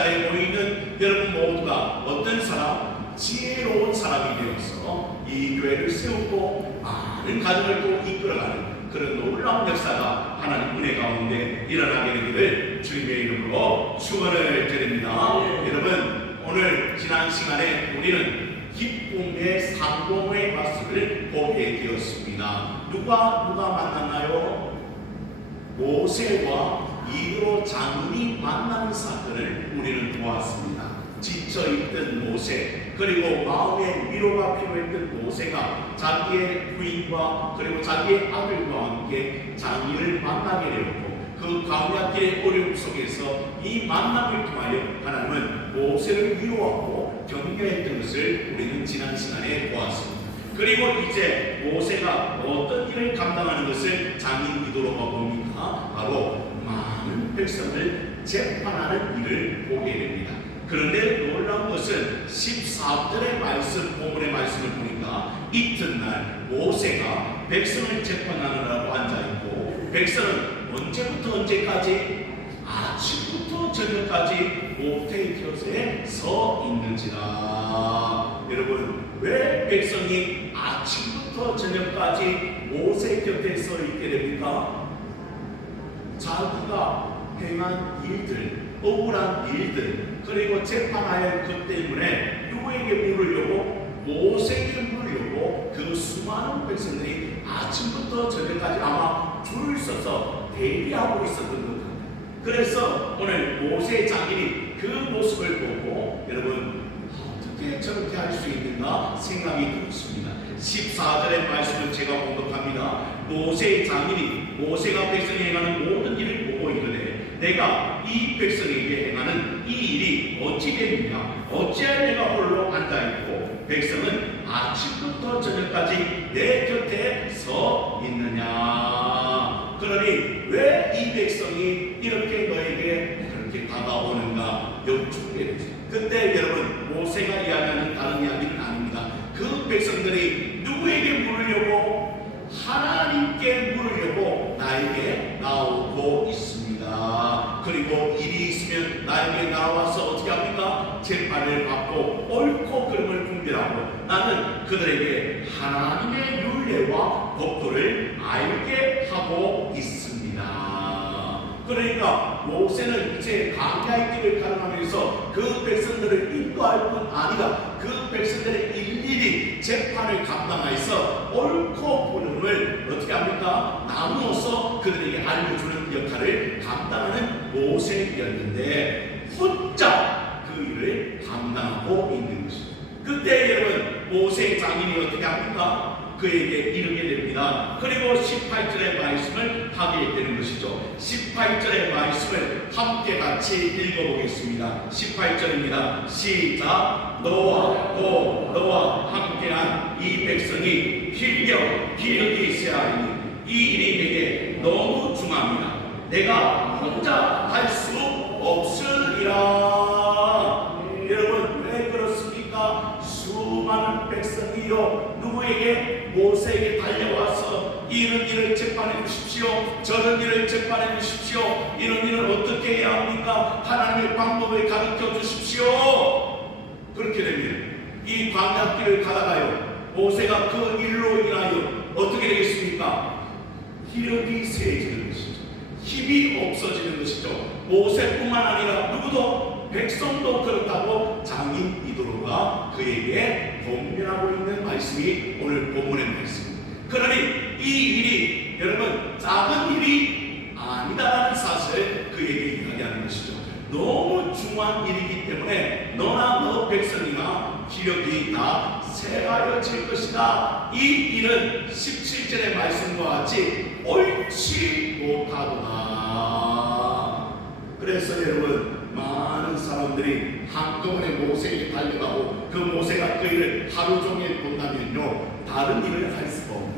자리에 모이는 여러분 모두가 어떤 사람? 지혜로운 사람이 되어서 이 교회를 세우고 많은 가정을 또 이끌어가는 그런 놀라운 역사가 하나님 은혜 가운데 일어나게 되기를 주님의 이름으로 축원을 드립니다. 여러분, 오늘 지난 시간에 우리는 기쁨의 상봉의 말씀을 보게 되었습니다. 누가 만났나요? 모세와 이드로 장인이 만나는 사건을 우리는 보았습니다. 지쳐있던 모세, 그리고 마음의 위로가 필요했던 모세가 자기의 부인과 그리고 자기의 아들과 함께 장인을 만나게 되었고, 그 광야길의 어려움 속에서 이 만남을 통하여 하나님은 모세를 위로하고 격려했던 것을 우리는 지난 시간에 보았습니다. 그리고 이제 모세가 어떤 일을 감당하는 것을 장인 이도로가 봅니까? 바로 많은 백성을 재판하는 일을 보게 됩니다. 그런데 놀라운 것은 14절의 말씀, 본문의 말씀을 보니까 이튿날 모세가 백성을 재판하느라고 앉아있고, 백성은 언제부터 언제까지? 아침부터 저녁까지 모태 곁에 서 있는지라. 여러분, 왜 백성이 아침부터 저녁까지 모세 곁에 서 있게 됩니까? 자기가 행한 일들, 억울한 일들, 그리고 재판하여 그 때문에 누구에게 물으려고? 모세에게 물으려고 그 수많은 백성들이 아침부터 저녁까지 아마 줄을 서서 대기하고 있었던 것 같아요. 그래서 오늘 모세 장인이 그 모습을 보고 여러분, 어떻게 저렇게 할 수 있는가 생각이 들었습니다. 14절의 말씀을 제가 공독합니다. 모세의 장인이 모세가 백성이 행하는 모든 일을 보고 이르되, 내가 이 백성에게 행하는 이 일이 어찌 되느냐? 어찌하여 내가 홀로 앉아있고 백성은 아침부터 저녁까지 내 곁에 서 있느냐? 그러니 왜 이 백성이 이렇게 너에게 그렇게 다가오는가 여쭙게 되죠. 그때 여러분, 모세가 이야기하는 다른 이야기는 아닙니다. 그 백성들이 누구에게 물으려고? 하나님께 물으려고 나에게 나오고 있습니다. 그리고 일이 있으면 나에게 나와서 어떻게 합니까? 재판을 받고 옳고 그름을 분별하고, 나는 그들에게 하나님의 율례와 법도를 알게 하고 있습니다. 그러니까 모세는 이제 광야의 길을 가름하면서 그 백성들을 인도할 뿐 아니라 그 백성들의 일일이 재판을 감당하여서 옳고 그름을 어떻게 합니까? 나누어서 그들에게 알려주는 역할을 감당하는 모세였는데, 혼자 그 일을 감당하고 있는 것입니다. 그때 여러분, 모세의 장인이 어떻게 합니까? 그에게 이르게 됩니다. 그리고 18절의 말씀을 하게 되는 것이죠. 18절의 말씀을 함께 같이 읽어보겠습니다. 18절입니다. 시작. 너와 함께한 이 백성이 필려 기르기세하리니 이 일이 내게 너무 중합니다. 내가 혼자 할 수 없으리라. 여러분, 왜 그렇습니까? 수많은 백성이요, 누구에게? 모세에게 달려와서 이런 일을 재판해 주십시오, 저런 일을 재판해 주십시오, 이런 일을 어떻게 해야 합니까? 하나님의 방법을 가르쳐 주십시오. 그렇게 되면 이 광야길을 가다가요, 모세가 그 일로 인하여 어떻게 되겠습니까? 기력이 세해지는 것이죠. 힘이 없어지는 것이죠. 모세뿐만 아니라 누구도, 백성도 그렇다고 장인 이도로가 그에게 권면하고 있는 말씀이 오늘 본문의 말씀입니다. 그러니 이 일이 여러분 작은 일이 아니다라는 사실을 그에게 이야기하는 것이죠. 너무 중요한 일이기 때문에 너나 너 백성이나 기력이 다 쇠하여질 것이다. 이 일은 17절의 말씀과 같이 옳지 못하구나. 그래서 여러분, 많은 사람들이 한꺼번에 모세에게 달려가고 그 모세가 그 일을 하루 종일 본다면요, 다른 일을 할 수가 없는,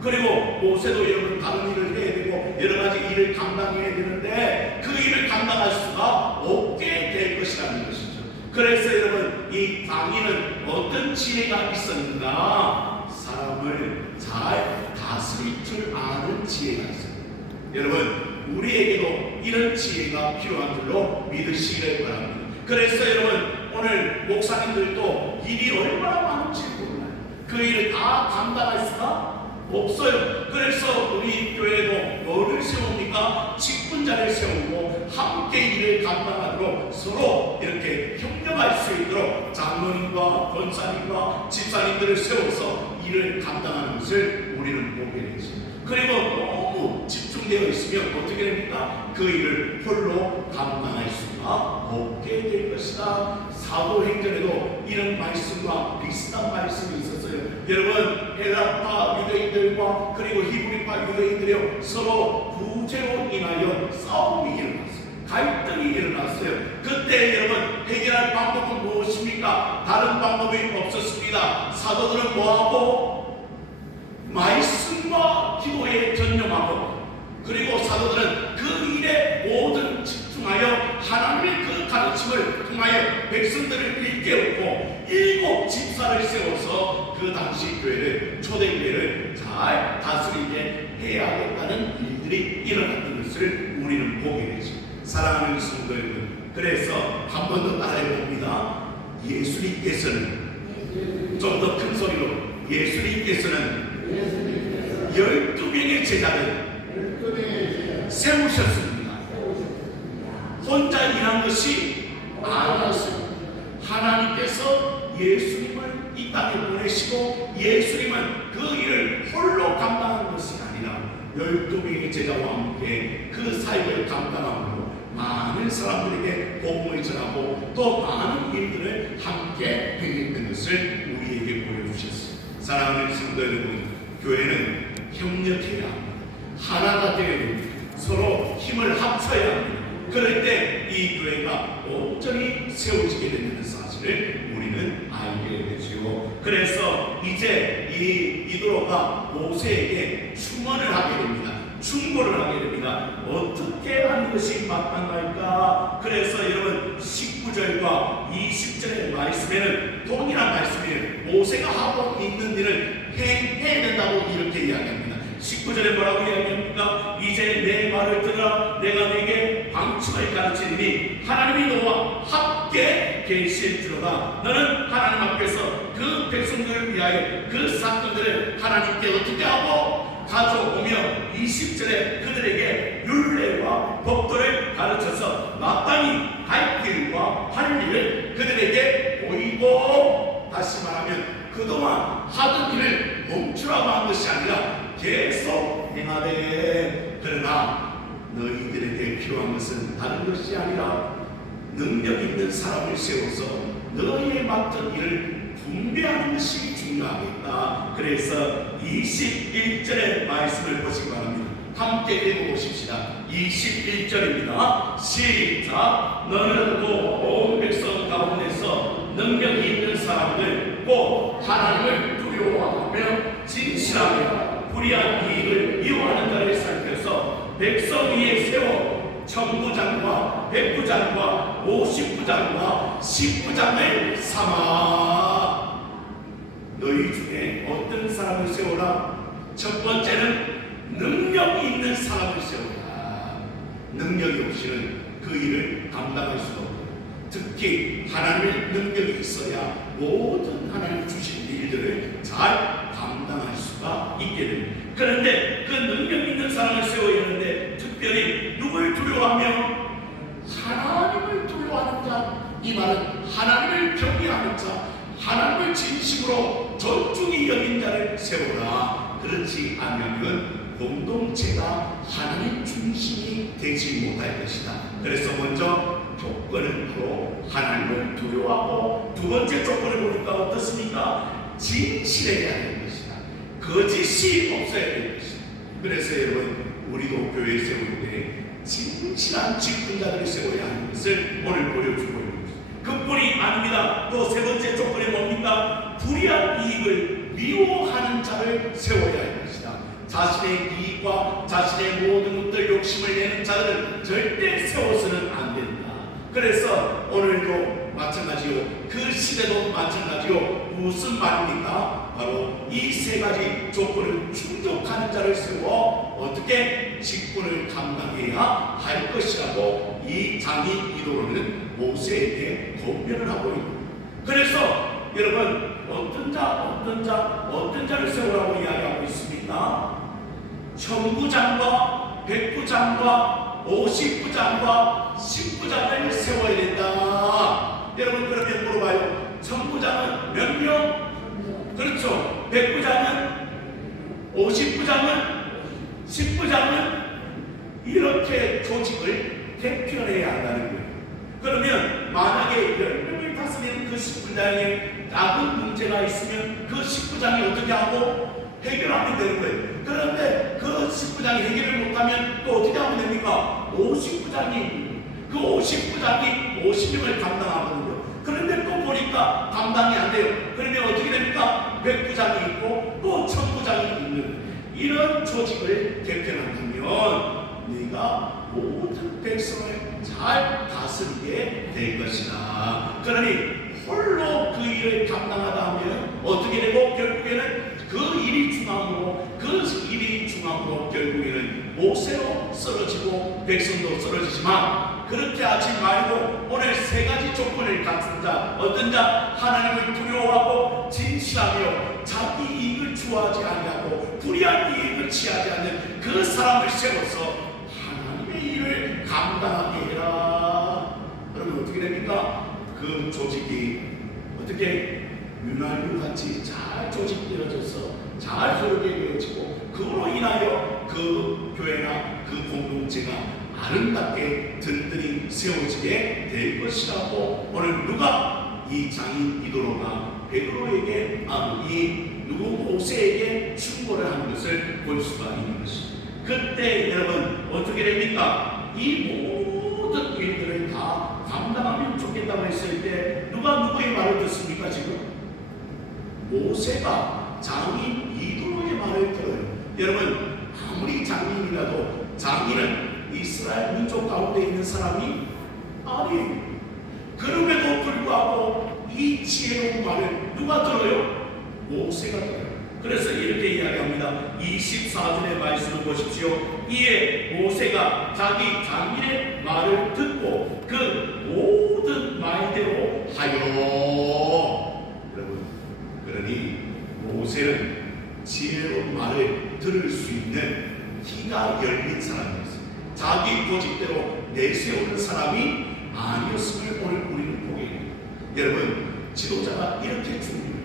그리고 모세도 여러분 다른 일을 해야 되고 여러 가지 일을 감당해야 되는데 그 일을 감당할 수가 없게 될 것이라는 것이죠. 그래서 여러분, 이 장인은 어떤 지혜가 있었는가? 사람을 잘 다스릴 줄 아는 지혜가 있습니다. 여러분, 우리에게도 이런 지혜가 필요한 줄로 믿으시기를 바랍니다. 그래서 여러분 오늘 목사님들도 일이 얼마나 많은지 몰라요. 그 일을 다 감당할 수가 없어요. 그래서 우리 교회도 뭐를 세웁니까? 직분자를 세우고 함께 일을 감당하도록 서로 이렇게 협력할 수 있도록 장로님과 권사님과 집사님들을 세워서 일을 감당하는 것을 우리는 보게 되죠. 그리고 너무 집중되어 있으면 어떻게 됩니까? 그 일을 홀로 감당할 수가 없게 될 것이다. 사도행전에도 이런 말씀과 비슷한 말씀이 있었어요. 여러분, 헬라파 유대인들과 그리고 히브리파 유대인들이 서로 부재로 인하여 싸움이 일어났어요. 갈등이 일어났어요. 그때 여러분 해결할 방법은 무엇입니까? 다른 방법이 없었습니다. 사도들은 뭐하고? 말씀과 기도에 전념하고, 그리고 사도들은 그 일에 모든 집중하여 하나님의 그 가르침을 통하여 백성들을 일깨우고 7 집사를 세워서 그 당시 교회를, 초대교회를 잘 다스리게 해야겠다는 일들이 일어났던 것을 우리는 보게 되죠. 사랑하는 성도 여러분, 그래서 한 번 더 따라해 봅니다. 예수님께서는, 좀 더 큰 소리로, 예수님께서는 12명의 제자를 세우셨습니다. 혼자 일한 것이 아니었습니다. 하나님께서 예수님을 이 땅에 보내시고 예수님은 그 일을 홀로 감당한 것이 아니라 12명의 제자와 함께 그 사역을 감당함으로 많은 사람들에게 복음을 전하고 또 많은 일들을 함께 행했던 것을 우리에게 보여주셨습니다. 사랑하는 성도 여러분, 교회는 협력해야 합니다. 하나가 되어야 됩니다. 서로 힘을 합쳐야 합니다. 그럴 때 이 교회가 온전히 세워지게 되는 사실을 우리는 알게 되지요. 그래서 이제 이 디도가 모세에게 충원을 하게 됩니다. 충고를 하게 됩니다. 어떻게 하는 것이 마땅할까? 그래서 여러분 19절과 20절의 말씀에는 동일한 말씀이에요. 모세가 하고 있는 일을 해야 된다고 이렇게 이야기합니다. 19절에 뭐라고 이야기합니까? 이제 내 말을 들으라. 내가 네게 방침을 가르치니 하나님이 너와 함께 계실지로다. 너는 하나님 앞에서 그 백성들을 위하여 그 사건들을 하나님께 어떻게 하고 가져오며 20절에 그들에게 율례와 법도를 가르쳐서 마땅히 할 길과 할 일을 그들에게 보이고, 다시 말하면 그동안 하던 일을 멈추라고 한 것이 아니라 계속 행하되, 그러나 너희들에게 필요한 것은 다른 것이 아니라 능력 있는 사람을 세워서 너희의 맡은 일을 분배하는 것이 중요하겠다. 그래서 21절의 말씀을 보시기 바랍니다. 함께 읽어보십시다. 21절입니다. 시작. 너는 또 온 백성 가운데서 능력이 있는 사람들, 꼭 하나님을 두려워하며 진실하며 불의한 이익을 미워하는 자를 살펴서 백성 위에 세워 천부장과 백부장과 50부장과 10부장을 삼아. 너희 중에 어떤 사람을 세워라? 첫 번째는 능력이 있는 사람을 세워라. 능력이 없이는 그 일을 감당할 수가 없고, 특히 하나님의 능력이 있어야 모든 하나님 주신 일들을 잘 감당할 수가 있게 됩니다. 그런데 그 능력 있는 사람을 세워야 하는데, 특별히 누굴 두려워하며? 하나님을 두려워하는 자. 이 말은 하나님을 경외하는 자, 하나님을 진심으로 존중히 여긴 자를 세워라. 그렇지 않으면 공동체가 하나님 중심이 되지 못할 것이다. 그래서 먼저 조건은 바로 하나님을 두려워하고, 두 번째 조건을 보니까 어떻습니까? 진실해야 하는 것이다. 거짓이 없어야 될 것이다. 그래서 여러분, 우리도 교회에 세울 때 진실한 직분자들을 세워야 하는 것을 오늘 보여주고 있는 것입니다. 그뿐이 아닙니다. 또 세 번째 조건이 뭡니까? 불의한 이익을 미워하는 자를 세워야 할 것이다. 자신의 이익과 자신의 모든 것들 욕심을 내는 자들은 절대 세워서는 안 된다. 그래서 오늘도 마찬가지요, 그 시대도 마찬가지요. 무슨 말입니까? 바로 이 세 가지 조건을 충족하는 자를 세워 어떻게 직분을 감당해야 할 것이라고 이 장이 디도로는 모세에게 권면을 하고 있는 거예요. 그래서 여러분 어떤 자를 세우라고 이야기하고 있습니까? 천부장과 백부장과 50부장과 10부장을 세워야 된다. 여러분 그러면 물어봐요. 천부장은 몇 명? 그렇죠. 백부장은 50부장은 10부장은 이렇게 조직을 개편해야 한다는 거예요. 그러면 만약에 10명이 다스리는 그 10부장에 작은 문제가 있으면 그 10부장이 어떻게 하고 해결하면 되는 거예요. 그런데 그 10부장이 해결을 못하면 또 어떻게 하면 됩니까? 50부장이 그 50부장이 50명을 감당하거든요. 그런데 또 보니까 감당이 안 돼요. 그러면 어떻게 됩니까? 100부장이 있고 또 1000부장이 있는 이런 조직을 개편한다면 네가 모든 백성을 잘 다스리게 될 것이다. 그러니 홀로 그 일을 감당하다 하면 어떻게 되고 결국에는 그 일이 중앙으로 결국에는 모세로 쓰러지고 백성도 쓰러지지만 그렇게 하지 말고 오늘 세 가지 조건을 갖춘 자 어떤 자 하나님을 두려워하고 진실하며 자기 이익을 추구하지 아니하고 불의한 이익을 취하지 않는 그 사람을 세워서 하나님의 일을 감당하게 해라. 그러면 어떻게 됩니까? 그 조직이 어떻게 윤활유같이 잘 조직되어져서 잘 흐르게 되어지고 그로 인하여 그 교회나 그 공동체가 아름답게 든든히 세워지게 될 것이라고 오늘 누가 이 장인 디도로가 베드로에게 이 모세에게 충고를 하는 것을 볼 수가 있는 것입니다. 그때 여러분 어떻게 됩니까? 이 모든 일들을 다 감당하면 좋겠다고 했을 때 누가 누구의 말을 듣습니까? 지금 모세가 장인 디도로의 말을 들어요. 여러분 아무리 장인이라도 장인은 이스라엘 민족 가운데 있는 사람이 아니에요. 그럼에도 불구하고 이 지혜로운 말을 누가 들어요? 모세가 들어요. 그래서 이렇게 이야기합니다. 24절의 말씀을 보십시오. 이에 모세가 자기 장인의 말을 듣고 그 모든 말대로 하여. 여러분 그러니 모세는 지혜로운 말을 들을 수 있는 귀가 열린 사람이었어요. 자기 고집대로 내세우는 사람이 아니었음을 오늘 우리는 보게 됩니다. 여러분 지도자가 이렇게 중요해요.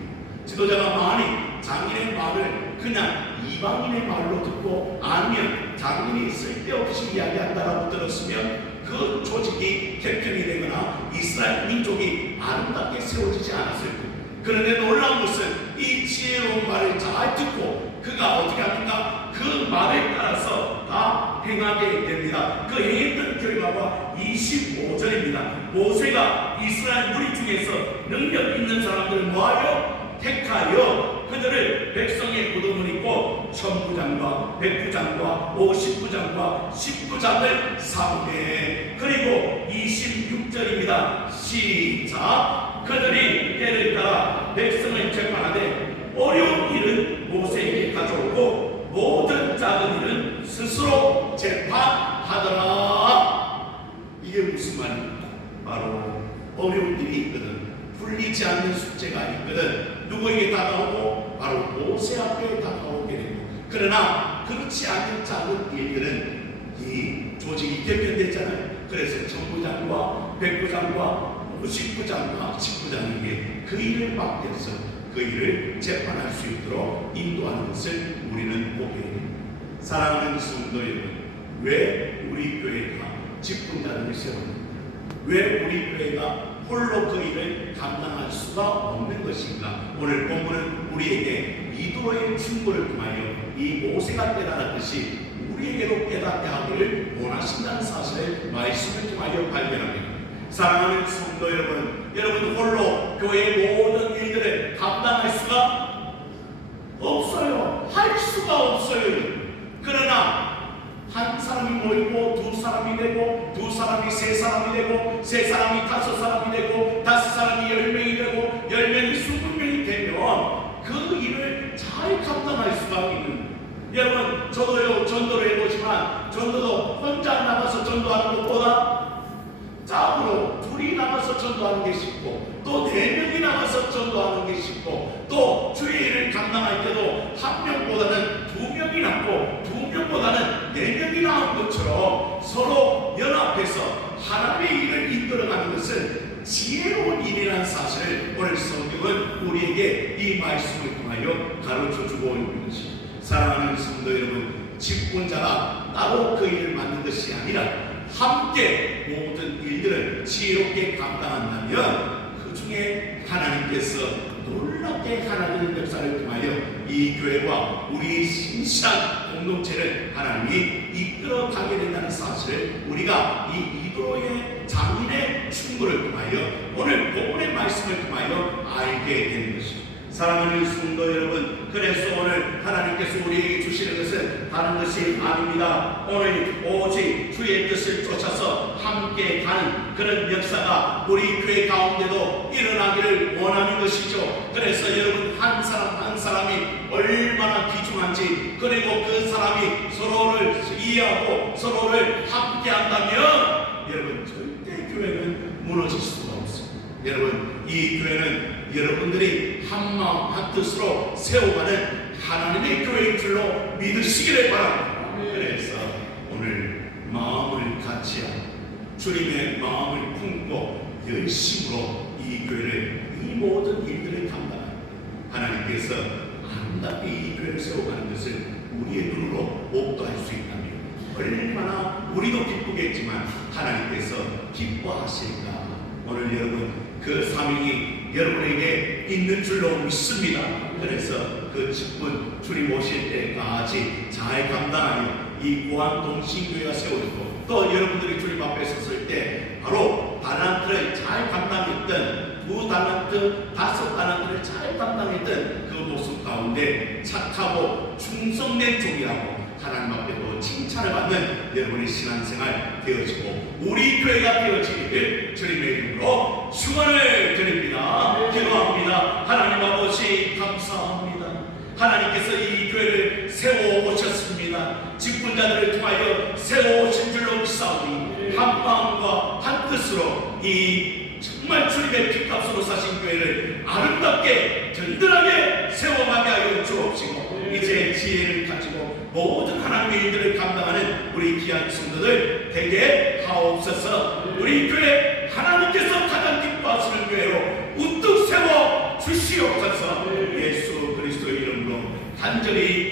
지도자가 만일 장인의 말을 그냥 이방인의 말로 듣고 아니면 장인이 쓸데없이 이야기한다라고 들었으면 그 조직이 개편이 되거나 이스라엘 민족이 아름답게 세워지지 않았을 거예요. 그런데 놀라운 것은 이 지혜로운 말을 잘 듣고 그가 어떻게 합니까? 그 말에 따라서 다 행하게 됩니다. 그 행했던 결과가 25절입니다. 모세가 이스라엘 무리 중에서 능력 있는 사람들을 모아요 택하여 그들을 백성의 무덤을 입고 천부장과 백부장과 50부장과 10부장을 삼게. 그리고 26절입니다. 시작. 그들이 때를 따라 백성을 재판하되 어려운 일은 모세에게 가져오고 모든 작은 일은 스스로 재판하더라. 이게 무슨 말입니까? 바로 어려운 일이 있거든, 풀리지 않는 숙제가 있거든 누구에게 다가오고 바로 모세 앞에 다가오게 되고, 그러나 그렇지 않은 작은 일들은 이 조직이 개편됐잖아요. 그래서 천부장과 백부장과 50부장과 10부장에게 그 일을 맡겨서 그 일을 재판할 수 있도록 인도하는 것을 우리는 보게 됩니다. 사랑하는 성도 여러분, 왜 우리 교회가 직분자들을 세웁니까? 왜 우리 교회가 홀로 그 일을 감당할 수가 없는 것인가? 오늘 본문은 우리에게 디도로의 충고를 통하여 이 모세가 깨달았듯이 우리에게도 깨닫게 하기를 원하신다는 사실을 말씀을 통하여 발견합니다. 사랑하는 성도 여러분, 여러분 홀로 교회의 모든 일들을 감당할 수가 없어요. 할 수가 없어요. 그러나 한 사람이 모이고 두 사람이 되고 두 사람이 세 사람이 되고 세 사람이 다섯 사람이 되고 다섯 사람이 10명이 되고 10명이 20명이 되면 그 일을 잘 감당할 수가 있는. 여러분 저도요 전도를 해보지만 전도도 혼자 나가서 전도하는 것보다 짝으로 둘이 나가 전도하는 게 쉽고, 또 4명이 나가서 전도하는 게 쉽고, 또 주의 일을 감당할 때도 1명보다는 2명이 낫고 2명보다는 4명이 나은 것처럼 서로 연합해서 하나님의 일을 이끌어가는 것은 지혜로운 일이라는 사실을 오늘 성경은 우리에게 이 말씀을 통하여 가르쳐주고 있는 것입니다. 사랑하는 성도 여러분, 직분자가 따로 그 일을 맡는 것이 아니라 함께 모든 일들을 지혜롭게 감당한다면 그 중에 하나님께서 놀랍게 하나님의 역사를 통하여 이 교회와 우리 신실한 공동체를 하나님이 이끌어가게 된다는 사실을 우리가 이 이도의 장인의 충고를 통하여 오늘 본문의 말씀을 통하여 알게 되는 것입니다. 사랑하는 성도 여러분, 그래서 오늘 하나님께서 우리에게 주시는 것은 다른 것이 아닙니다. 오늘 오직 주의 뜻을 쫓아서 함께 가는 그런 역사가 우리 교회 가운데도 일어나기를 원하는 것이죠. 그래서 여러분, 한 사람 한 사람이 얼마나 귀중한지, 그리고 그 사람이 서로를 이해하고 서로를 함께 한다면 여러분, 절대 교회는 무너질 수가 없습니다. 여러분, 이 교회는 여러분들이 한 마음 한 뜻으로 세워가는 하나님의 교회인 줄로 믿으시기를 바랍니다. 그래서 오늘 마음을 같이 하고 주님의 마음을 품고 열심으로 이 교회를, 이 모든 일들을 감당하는 하나님께서 아름답게 이 교회를 세워가는 것을 우리의 눈으로 목도할 수 있다면 얼마나 우리도 기쁘겠지만 하나님께서 기뻐하실까. 오늘 여러분, 그 사명이 여러분에게 있는 줄로 믿습니다. 그래서 그 직분 주님 오실 때까지 잘 감당하여 이 고안동신교회가 세워지고, 또 여러분들이 주님 앞에 섰을 때 바로 달란트를 잘 감당했던 2달란트, 5달란트를 잘 감당했던 그 모습 가운데 착하고 충성된 종이라고 하나님 앞에도 칭찬을 받는 여러분의 신앙생활 되어지고 우리 교회가 되어지기를 주님의 이름으로 축원을 드립니다. 기도합니다. 하나님 아버지, 감사합니다. 하나님께서 이 교회를 세워오셨습니다. 직분자들을 통하여 세워오신 줄로 믿사오니 한 마음과 한 뜻으로 이 정말 주님의 피값으로 사신 교회를 아름답게 든든하게 세워가게 하여 주옵시고, 이제 지혜를 가지고 모든 하나님의 일들을 감당하는 우리 귀한 성도들 되게 하옵소서. 우리 교회 하나님께서 가장 기뻐하시는 교회로 우뚝 세워 주시옵소서. 예수 그리스도의 이름으로 간절히